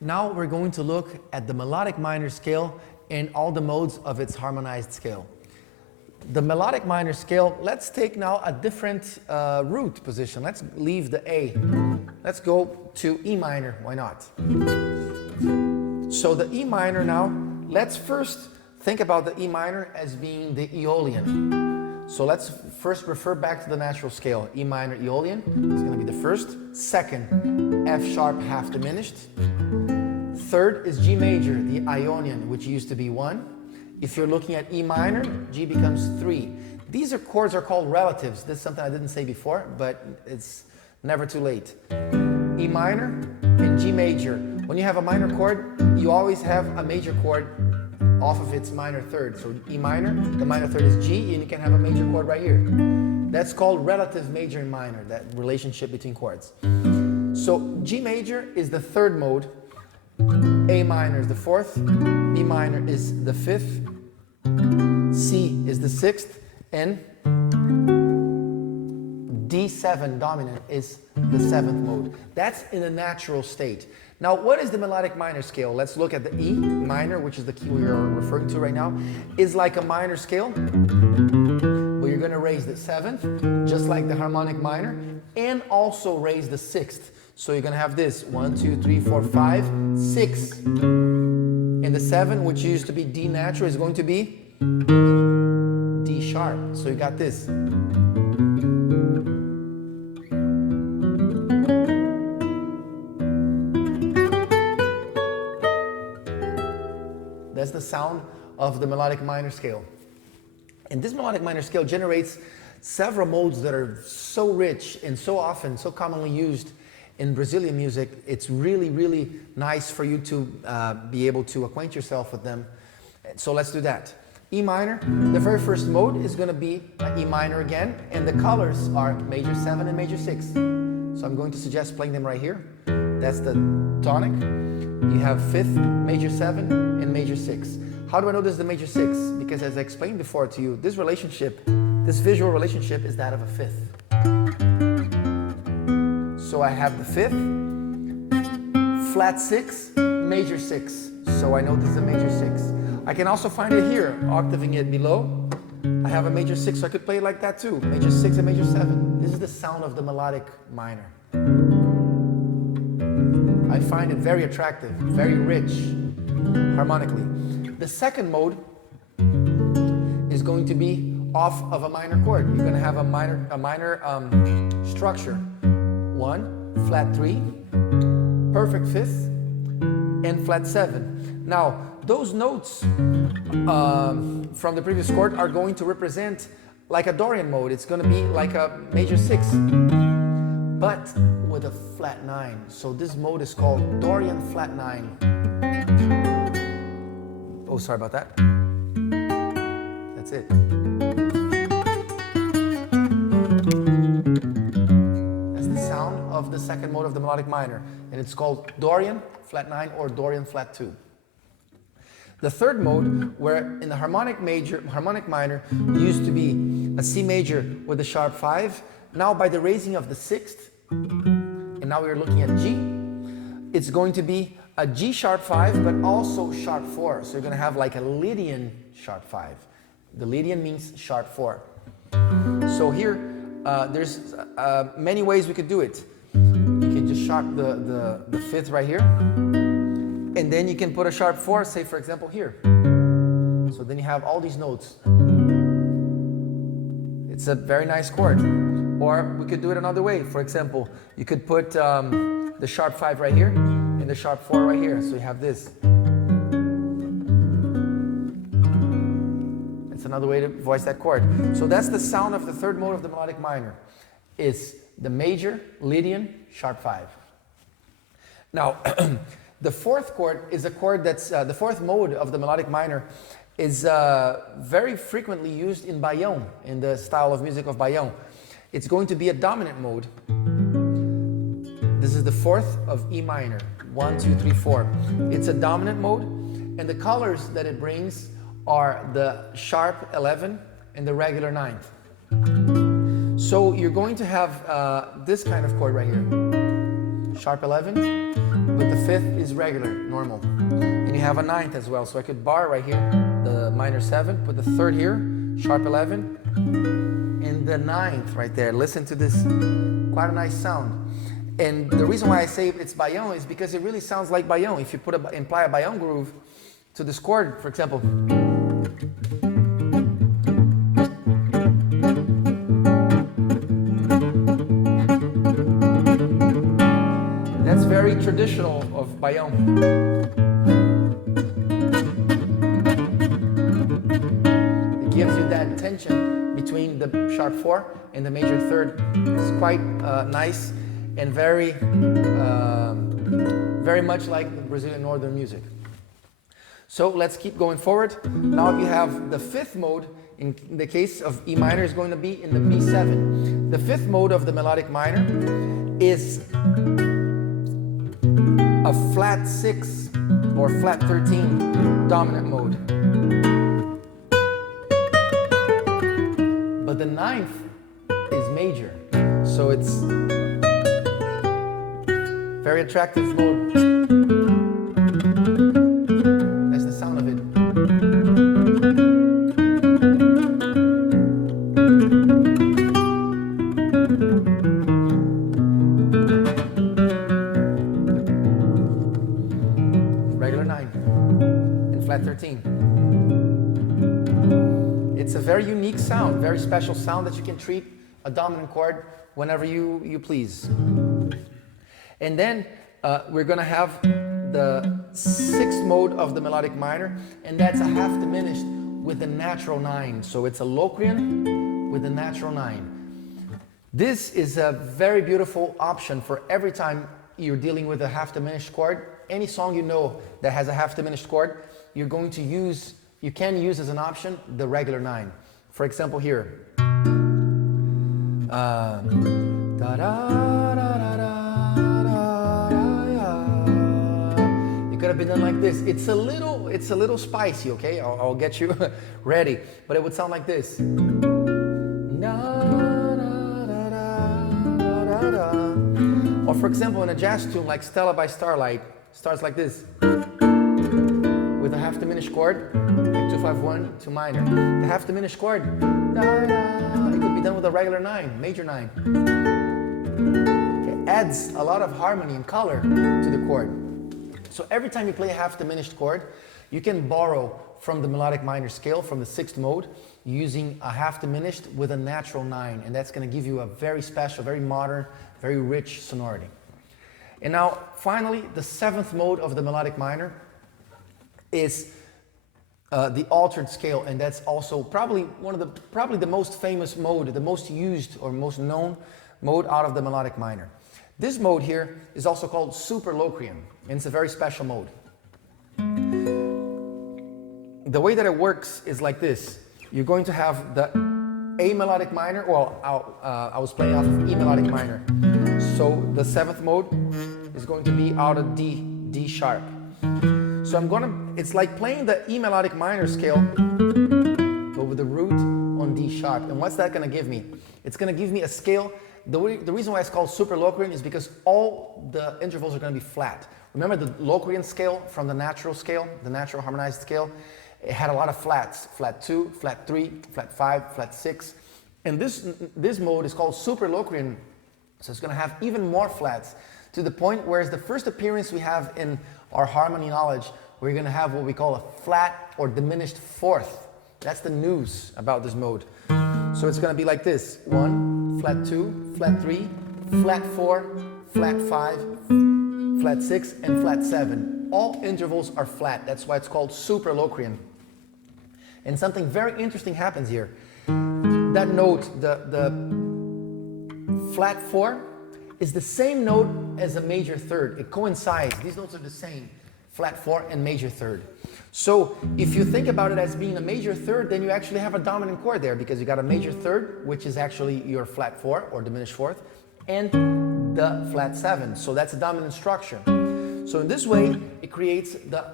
Now we're going to look at the melodic minor scale in all the modes of its harmonized scale. The melodic minor scale, let's take now a different root position. Let's leave the A. Let's go to E minor, why not? So the E minor now, let's first think about the E minor as being the Aeolian. So let's first refer back to the natural scale. E minor Aeolian is going to be the first. Second, F sharp half diminished. Third is G major, the Ionian, which used to be 1. If you're looking at E minor, G becomes 3. These chords are called relatives. This is something I didn't say before, but it's never too late. E minor and G major. When you have a minor chord, you always have a major chord off of its minor third. So E minor, the minor third is G, and you can have a major chord right here. That's called relative major and minor, that relationship between chords. So G major is the third mode. A minor is the fourth, B minor is the fifth, C is the sixth, and D7 dominant is the seventh mode. That's in a natural state. Now, what is the melodic minor scale? Let's look at the E minor, which is the key we are referring to right now, is like a minor scale, where you're going to raise the seventh, just like the harmonic minor, and also raise the sixth. So you're going to have this 1, 2, 3, 4, 5, 6. And the 7, which used to be D natural, is going to be D sharp. So you got this. That's the sound of the melodic minor scale. And this melodic minor scale generates several modes that are so rich and so often, so commonly used in Brazilian music. It's really, really nice for you to be able to acquaint yourself with them. So let's do that. E minor, the very first mode is going to be E minor again, and the colors are major 7 and major 6. So I'm going to suggest playing them right here. That's the tonic. You have 5th, major 7, and major 6. How do I know this is the major 6? Because as I explained before to you, this relationship, this visual relationship is that of a 5th. So I have the 5th, flat 6, major 6. So I know this is a major 6. I can also find it here, octaving it below. I have a major 6, so I could play it like that too. Major 6 and major 7. This is the sound of the melodic minor. I find it very attractive, very rich harmonically. The second mode is going to be off of a minor chord. You're going to have a minor structure. 1, flat 3, perfect 5th, and flat 7. Now, those notes from the previous chord are going to represent like a Dorian mode. It's going to be like a major 6, but with a flat 9. So this mode is called Dorian flat 9. Oh, sorry about that. That's it. Of the second mode of the melodic minor, and it's called Dorian flat 9 or Dorian flat 2. The third mode, where in the harmonic minor used to be a C major with a sharp 5, now by the raising of the 6th, and now we're looking at G, it's going to be a G sharp 5 but also sharp 4. So you're going to have like a Lydian sharp 5. The Lydian means sharp 4. So here there's many ways we could do it. You can just sharp the 5th right here, and then you can put a sharp 4, say for example here. So then you have all these notes. It's a very nice chord. Or we could do it another way. For example, you could put the sharp 5 right here and the sharp 4 right here. So you have this. It's another way to voice that chord. So that's the sound of the third mode of the melodic minor. Is the major Lydian sharp 5. Now, the fourth chord is a chord that's the fourth mode of the melodic minor is very frequently used in Baião, in the style of music of Baião. It's going to be a dominant mode. This is the fourth of E minor. 1, 2, 3, 4. It's a dominant mode, and the colors that it brings are the sharp 11 and the regular 9th. So you're going to have this kind of chord right here. sharp 11, but the 5th is regular, normal. And you have a 9th as well, so I could bar right here, the minor 7, put the 3rd here, sharp 11, and the 9th right there. Listen to this, quite a nice sound. And the reason why I say it's bayon is because it really sounds like bayon. If you imply a bayon groove to this chord, for example, that's very traditional of bayon. It gives you that tension between the sharp 4 and the major 3rd. It's quite nice and very much like the Brazilian northern music. So let's keep going forward. Now you have the 5th mode. In the case of E minor is going to be in the B7. The 5th mode of the melodic minor is a flat 6 or flat 13 dominant mode. But the 9th is major, so it's very attractive mode. That's the sound of it. Regular 9 and flat 13. It's a very unique sound, very special sound that you can treat a dominant chord whenever you please. And then we're going to have the 6th mode of the melodic minor, and that's a half diminished with a natural 9. So it's a Locrian with a natural 9. This is a very beautiful option for every time you're dealing with a half diminished chord. Any song you know that has a half diminished chord, you can use as an option the regular 9. For example here. Could have been done like this. It's a little spicy, okay? I'll get you ready, but it would sound like this. Or for example, in a jazz tune like Stella by Starlight, starts like this, with a half diminished chord, like 2-5-1 to minor. The half diminished chord, it could be done with a regular 9, major 9. It adds a lot of harmony and color to the chord. So every time you play a half diminished chord, you can borrow from the melodic minor scale, from the 6th mode, using a half diminished with a natural 9. And that's going to give you a very special, very modern, very rich sonority. And now, finally, the 7th mode of the melodic minor is the altered scale. And that's also probably the most famous mode, the most used or most known mode out of the melodic minor. This mode here is also called Super Locrian, and it's a very special mode. The way that it works is like this. You're going to have the A melodic minor, well, I was playing off of E melodic minor. So the 7th mode is going to be out of D sharp. So it's like playing the E melodic minor scale, but with the root on D sharp. And what's that going to give me? It's going to give me a scale. The reason why it's called Super Locrian is because all the intervals are going to be flat. Remember the Locrian scale from the natural scale, the natural harmonized scale? It had a lot of flats, flat 2, flat 3, flat 5, flat 6. And this mode is called Super Locrian, so it's going to have even more flats, to the point where it's the first appearance we have in our harmony knowledge, we're going to have what we call a flat or diminished 4th. That's the news about this mode. So it's going to be like this: 1, flat 2, flat 3, flat 4, flat 5, flat 6, and flat 7. All intervals are flat. That's why it's called Super Locrian. And something very interesting happens here. That note, the flat 4, is the same note as a major 3rd. It coincides. These notes are the same. Flat 4 and major 3rd. So if you think about it as being a major 3rd, then you actually have a dominant chord there, because you got a major 3rd, which is actually your flat 4 or diminished 4th, and the flat 7. So that's a dominant structure. So in this way, it creates the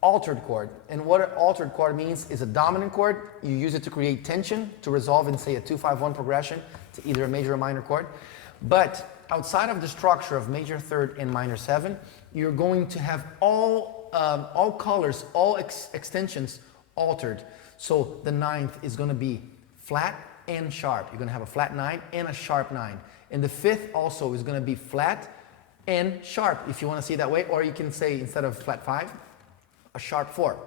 altered chord. And what an altered chord means is a dominant chord. You use it to create tension, to resolve in, say, a 2-5-1 progression to either a major or minor chord. But outside of the structure of major third and minor 7, you're going to have all colors, all extensions altered. So the ninth is going to be flat and sharp. You're going to have a flat 9 and a sharp 9. And the fifth also is going to be flat and sharp, if you want to see it that way. Or you can say, instead of flat 5, a sharp 4.